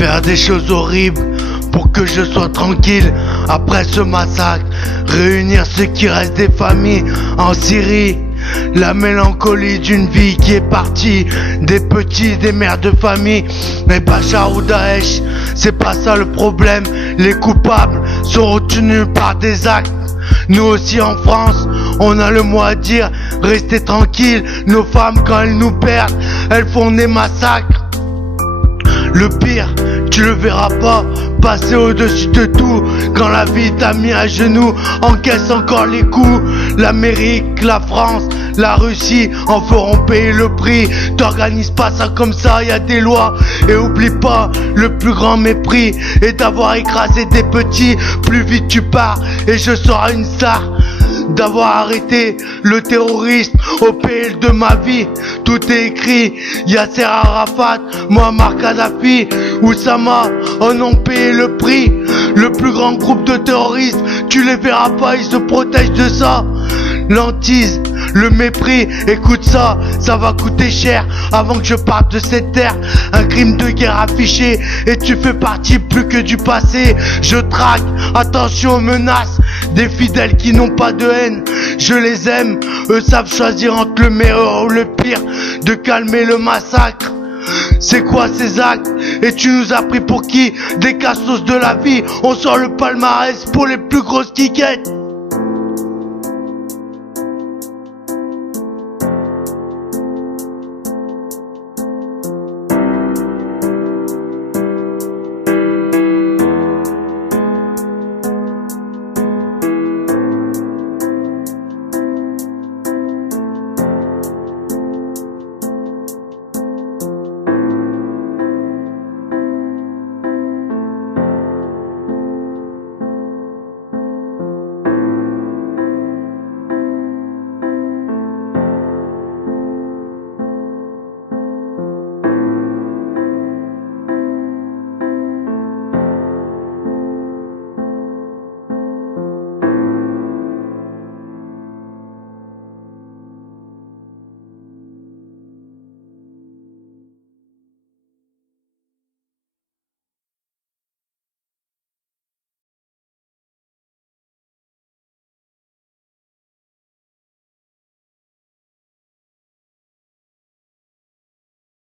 faire des choses horribles pour que je sois tranquille après ce massacre. Réunir ce qui reste des familles en Syrie. La mélancolie d'une vie qui est partie, des petits, des mères de famille. Mais Bachar ou Daesh, c'est pas ça le problème. Les coupables sont retenus par des actes. Nous aussi en France, on a le mot à dire. Restez tranquilles, nos femmes quand elles nous perdent, elles font des massacres. Le pire, tu le verras pas passer au-dessus de tout. Quand la vie t'a mis à genoux, encaisse encore les coups. L'Amérique, la France, la Russie en feront payer le prix. T'organises pas ça comme ça, y a des lois. Et oublie pas, le plus grand mépris est d'avoir écrasé des petits. Plus vite tu pars et je serai une star. D'avoir arrêté le terroriste au péril de ma vie. Tout est écrit, Yasser Arafat, Muammar Kadhafi, Oussama en ont payé le prix. Le plus grand groupe de terroristes, tu les verras pas, ils se protègent de ça. L'hantise, le mépris, écoute ça, ça va coûter cher avant que je parte de cette terre. Un crime de guerre affiché et tu fais partie plus que du passé. Je traque, attention aux menaces des fidèles qui n'ont pas de haine. Je les aime, eux savent choisir entre le meilleur ou le pire, de calmer le massacre. C'est quoi ces actes? Et tu nous as pris pour qui? Des cassos de la vie, on sort le palmarès pour les plus grosses tickets.